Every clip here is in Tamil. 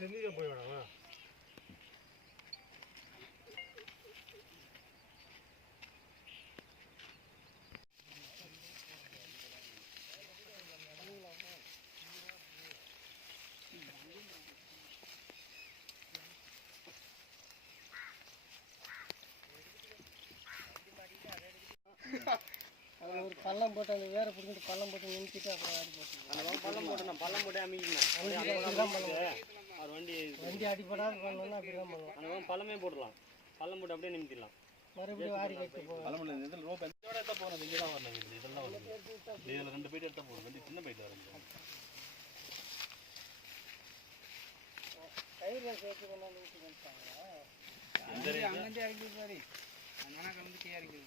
செஞ்சுக்க போய் விடவா ஒரு பள்ளம் போட்டு அந்த வேற பிடிச்சிட்டு பள்ளம் போட்டு நிறுத்திட்டு அப்புறம் ஆடி போட்டு பள்ளம் போட்டேன் பள்ளம் போட்டு அமைக்கணும் அவர் வண்டி அடிப்படாது பண்ணோம்னா அப்படிதான் பண்ணுவோம். அந்த பள்ளமே போடலாம் பள்ளம் போட்டு அப்படியே நிமித்திடலாம் மறுபடியும் வாரி கட்டி பள்ளம் இதில் ரோப் இதோட எடுத்தால் போகணும் இங்கே தான் வரணும் இதெல்லாம் வரணும் இதில் 2 பைட் எடுத்தால் போகணும் வண்டி சின்ன பைட்டில் வரணும் கயிறு சேர்த்து கொண்டாந்து ஊற்றி வந்துட்டாங்களா அங்கே இறங்கி பாரு அதனால கலந்து இறங்கி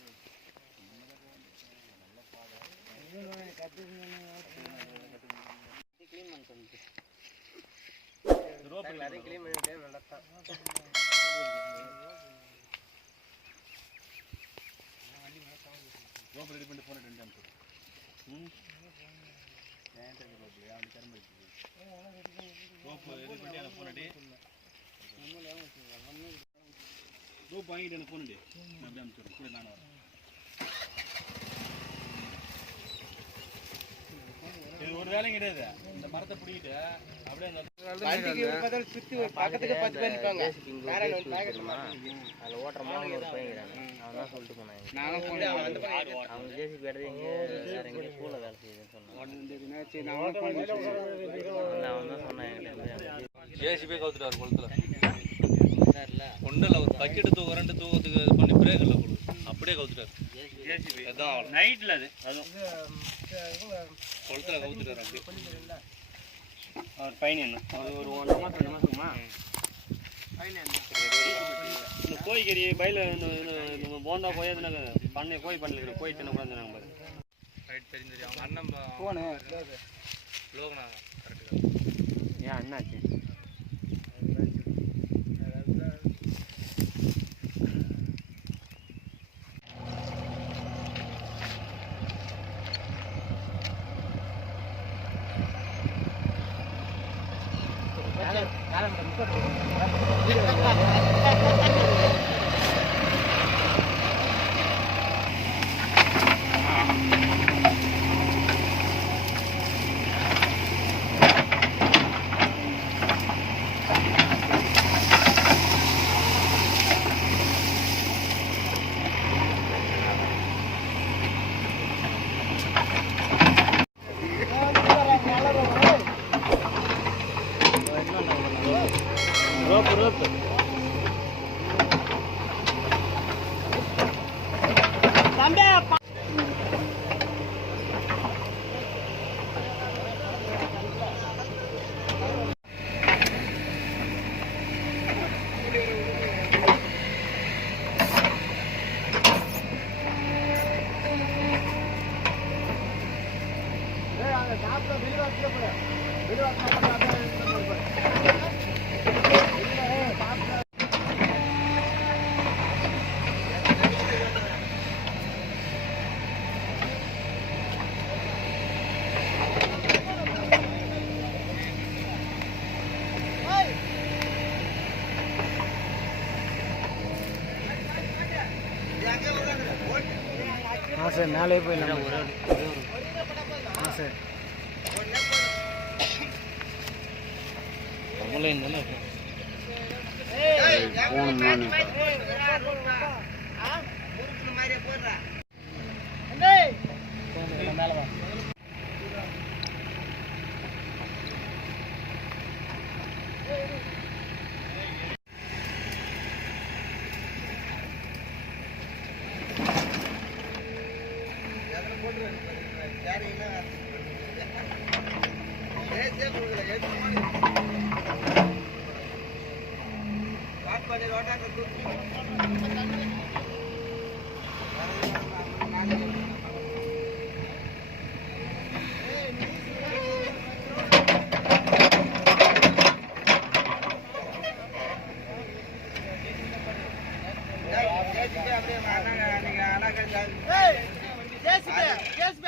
கிளீன் பண்ண சொல்லிட்டு ரோப் நிறைய கிளீன் பண்ணிட்டு நல்லா தான் ரோப் ரெடி பண்ணிட்டு போன 2 டைம் ரோப் ரெடி பண்ணி அதை போனடி ரோப் வாங்கிட்டு எனக்கு போனடி அப்படியே அனுப்பிச்சுடுறேன் கூட நான் வரேன் இது ஒரு வேலையும் கிடையாது இந்த மரத்தை பிடிக்கிட்டு அப்படியே பக்கத்துக்கு 10 பேர் இருக்காங்க அதில் ஓட்டுறமா ஒரு பையங்கிறாங்க அவன் தான் சொல்லிட்டு போனாங்க அவங்க ஜேசிபி எடுத்து எங்கே வேறு எங்கேயும் ஸ்கூலில் வேலை செய்யுதுன்னு சொன்னாங்க அவன் தான் சொன்னான் ஜேசிபே கவுத்துட்டார் குளத்தில் ஒன்றும் இல்லை ஒரு பக்கெட்டு தூக்க 2 தூக்கத்துக்கு இது பண்ணி பிரேக் இல்லை கொடுக்கும் அப்படியே கவுத்துட்டார் அதான் நைட்டில் அதுவும் குளத்தில் கவுத்துட்டார் அப்படியே அவர் ஃபைன் என்ன அது ஒரு 1 மாதம் 2 மாதமா இந்த கோழிக்கறி பயில நம்ம போந்தா போய் எதுனாங்க பண்ணை கோழி பண்ணல கோழி தின்ன கூட இருந்தாங்க பாரு ரைட் தெரிஞ்சு அவங்க அண்ணன் போனேன் லோகனா கரெக்டுங்க ஏன் அண்ணாச்சு ரோப்பு சார் மேலே போயிடலாம் சார் தமிழன் தானே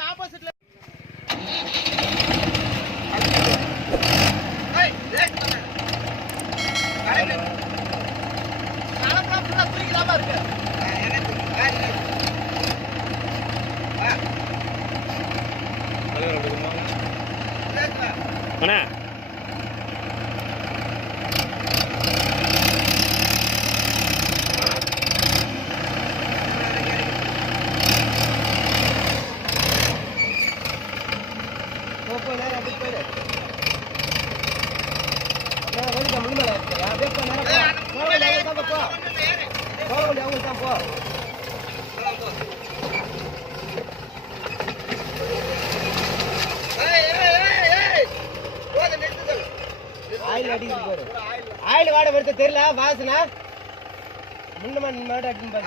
ஆப்போசிட்ல அண்ணா போய் நேரம் அப்படி போயிடு வெளியே முன்னாடி அப்படியே போ நேரம் போ அவங்க தான் போ ஆயில் அடிக்குது பாரு ஆயில் வாட வருது தெரியல வாசனா முன்ன மாட்ட அடிச்சு பாரு